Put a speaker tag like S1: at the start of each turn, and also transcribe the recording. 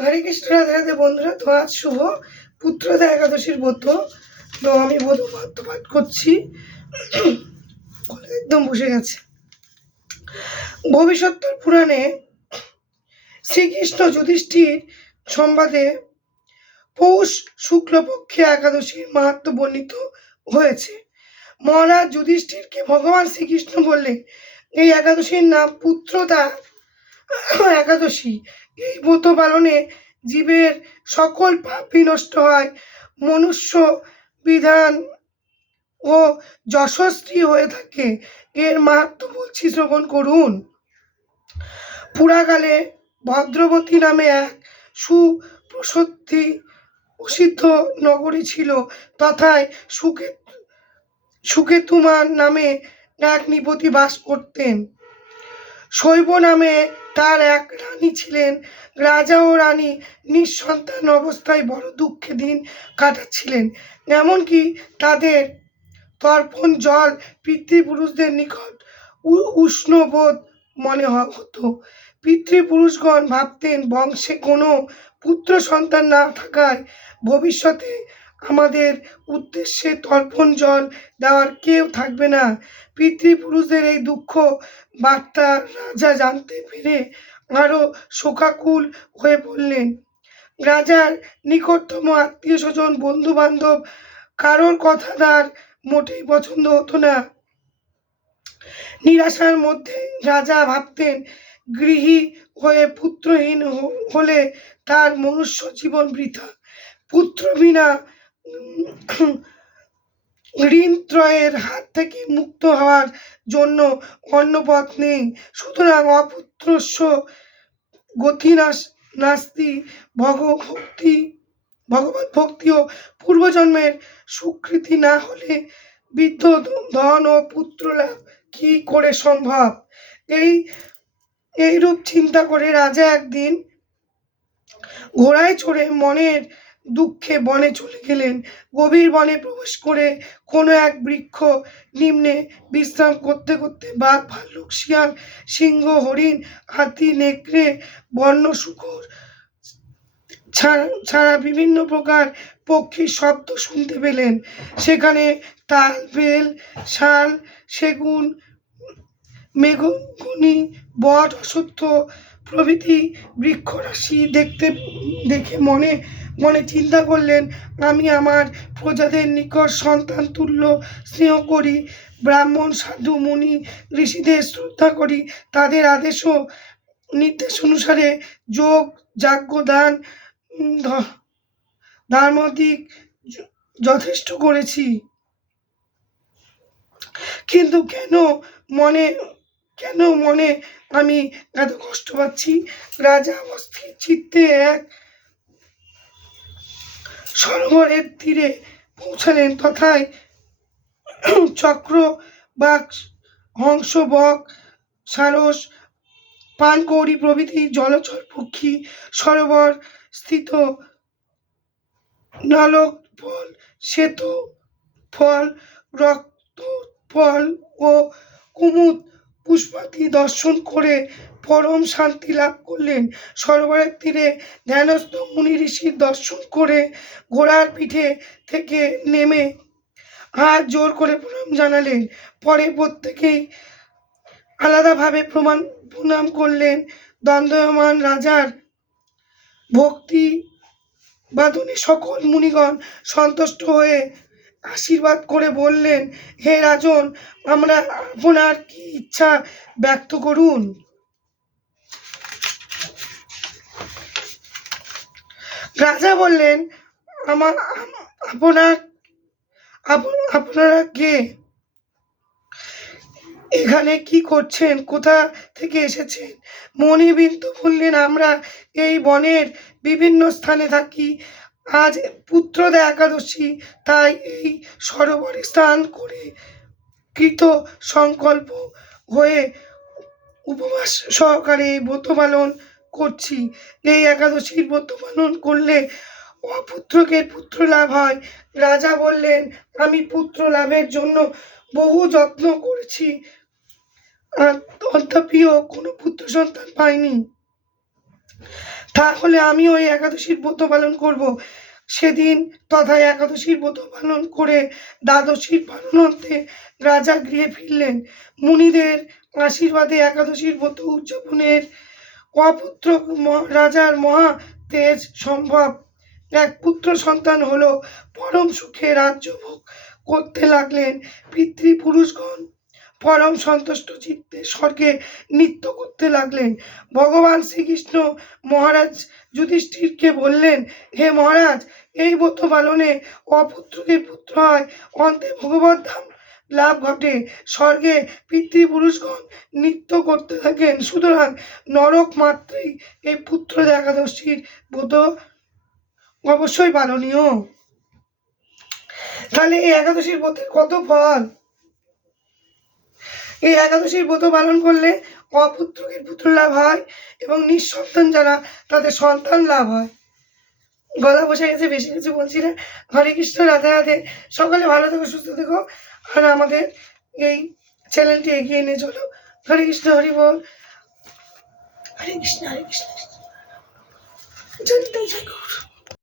S1: হরে কৃষ্ণ, রাধে রাধে বন্ধুরা, তো আজ শুভ পুত্রদা একাদশীর ব্রত। তো আমি ব্রত পাঠ করছি। একদম বসে গেছে। ভবিষ্যত্তর পুরাণে শ্রীকৃষ্ণ যুধিষ্ঠির সংবাদে পৌষ শুক্লপক্ষে একাদশীর মাহাত্ম বর্ণিত হয়েছে। মহারাজ যুধিষ্ঠিরকে ভগবান শ্রীকৃষ্ণ বললেন, এই একাদশীর নাম পুত্রদা একাদশী। এই ব্রত পালনে জীবের সকল পাপ বিনষ্ট হয়। মনুষ্য বিধান ও যশস্বী হয়ে থাকে। এর মাহাত্ম বলছি শ্রবণ করুন। পুরাকালে ভদ্রবতী নামে এক সুপ্রসিদ্ধি প্রসিদ্ধ নগরী ছিল। তথায় সুকে সুকেতুমান নামে এক নিপতি বাস করতেন। শৈব নামে তার এক রানী ছিলেন। রাজা ও রানী নিঃসন্তান অবস্থায় বড় দুঃখে দিন কাটাচ্ছিলেন। এমনকি তাদের তর্পণ জল পিতৃপুরুষদের নিকট উষ্ণবোধ মনে হতো। পিতৃপুরুষগণ ভাবতেন, বংশে কোনো পুত্র সন্তান না থাকায় ভবিষ্যতে আমাদের উদ্দেশ্যে তর্পণ জল দেওয়ার কেউ থাকবে না। পিতৃপুরুষদের এই দুঃখ বার্তা রাজা জানতে পেরে আরও শোকাকুল হয়ে পড়লেন। রাজার নিকটতম আত্মীয় স্বজন বন্ধু বান্ধব কারোর কথা তার মোটেই পছন্দ হতো না। নিরাশার মধ্যে রাজা ভাবতেন, গৃহী হয়ে পুত্রহীন হলে তার মনুষ্য জীবন বৃথা। পুত্র বিনা ঋণত্রয়ের হাত থেকে মুক্ত হওয়ার জন্য অন্য পথ নেই। সুতরাং অপুত্রস্য গতি নাস নাস্তি, ভগভক্তি, ভগবত ভক্তি ও পূর্বজন্মের স্বীকৃতি না হলে বৃদ্ধ ধন ও পুত্র লাভ কি করে সম্ভব? এই, এইরূপ চিন্তা করে রাজা একদিন ঘোড়ায় চড়ে মনের দুঃখে বনে চলে গেলেন। গভীর বনে প্রবেশ করে কোনো এক বৃক্ষ নিম্নে বিশ্রাম করতে করতে বাঘ, ভাল্লুক, শিয়াল, সিংহ, হরিণ, হাতি, নেকড়ে, বন্য, শুকর ছাড়া ছাড়া বিভিন্ন প্রকার পক্ষীর শব্দ শুনতে পেলেন। সেখানে তাল, বেল, শাল, সেগুন মেঘগুনি বট, অশ্বত্থ প্রভৃতি বৃক্ষরাশি দেখতে, দেখে মনে মনে চিন্তা করলেন, আমি আমার প্রজাদের নিকট সন্তান তুল্য স্নেহ করি, ব্রাহ্মণ, সাধু, মুনি, ঋষিদের শ্রদ্ধা করি, তাদের আদেশ ও নির্দেশ অনুসারে যোগ, যাজ্ঞ, দান ধর্মাদিক যথেষ্ট করেছি। কিন্তু কেন মনে কেন মনে আমি এত কষ্ট পাচ্ছি? রাজা অস্থির চিত্তে এক সরোবরের তীরে পৌঁছালেন তথায় চক্র বাঘ হংস, বক, সারস, পানকৌড়ি প্রভৃতি জলচর পক্ষী, সরোবর স্থিত, নালক ফল, শ্বেত ফল, রক্ত ফল ও কুমুদ পুষ্পাদি দর্শন করে পরম শান্তি লাভ করলেন। সরোবরের তীরে ধ্যানস্থ মুনি ঋষির দর্শন করে ঘোড়ার পিঠে থেকে নেমে হাত জোর করে প্রণাম জানালেন। পরে প্রত্যেকেই আলাদাভাবে প্রমাণ, প্রণাম করলেন। দ্বন্দ্বমান রাজার ভক্তি বাদনে সকল মুনিগণ সন্তুষ্ট হয়ে আশীর্বাদ করে বললেন, হে রাজন, আমরা আপনার কি ইচ্ছা ব্যক্ত করুন? রাজা বললেন আমার আপনার, আপ- আপনারা কে? এখানে কি করছেন? কোথা থেকে এসেছেন? মণিবিন্দ বললেন, আমরা এই বনের বিভিন্ন স্থানে থাকি। আজ পুত্রদা একাদশী, তাই এই সরোবরে স্নান করে কৃত সংকল্প হয়ে উপবাস সহকারে ব্রত পালন করছি। এই একাদশীর ব্রত পালন করলে অপুত্রকে পুত্র লাভ হয়। রাজা বললেন, আমি পুত্র লাভের জন্য বহু যত্ন করেছি। তথাপিও কোনো পুত্র সন্তান পাইনি। তাহলে আমি ওই একাদশীর ব্রত পালন করব। সেদিন তথা একাদশীর ব্রত পালন করে দ্বাদশীর পালনান্তে রাজা গৃহে ফিরলেন। মুনিদের আশীর্বাদে একাদশীর ব্রত উদযাপনের অপুত্র রাজার মহা তেজ সম্ভব। এক পুত্র সন্তান হলো পরম সুখে রাজ্য ভোগ করতে লাগলেন। পিতৃপুরুষগণ পরম সন্তুষ্ট চিত্তে স্বর্গে নৃত্য করতে লাগলেন। ভগবান শ্রীকৃষ্ণ মহারাজ যুধিষ্ঠিরকে বললেন, হে মহারাজ, এই ব্রত পালনে অপুত্রকে পুত্র হয়, অন্তে ভগবত ধাম লাভ ঘটে। স্বর্গে পিতৃপুরুষগণ নৃত্য করতে থাকেন, সুতরাং নরক মাত্রেই এই পুত্র একাদশীর ব্রত অবশ্যই পালনীয়। তাহলে এই একাদশীর ব্রতের কত ফল? এই একাদশীর ব্রত পালন করলে অপুত্রকে পুত্র লাভ হয় এবং নিঃসন্তান যারা তাদের সন্তান লাভ হয়। গলা বসে গেছে বেশি কিছু বলছি না। হরে কৃষ্ণ, রাধে রাধে। সকলে ভালো থেকো, সুস্থ থেকো। আর আমাদের এই চ্যানেলটি এগিয়ে নিয়ে চলো। হরে কৃষ্ণ, হরি বল। হরে কৃষ্ণ হরে কৃষ্ণ। জয়।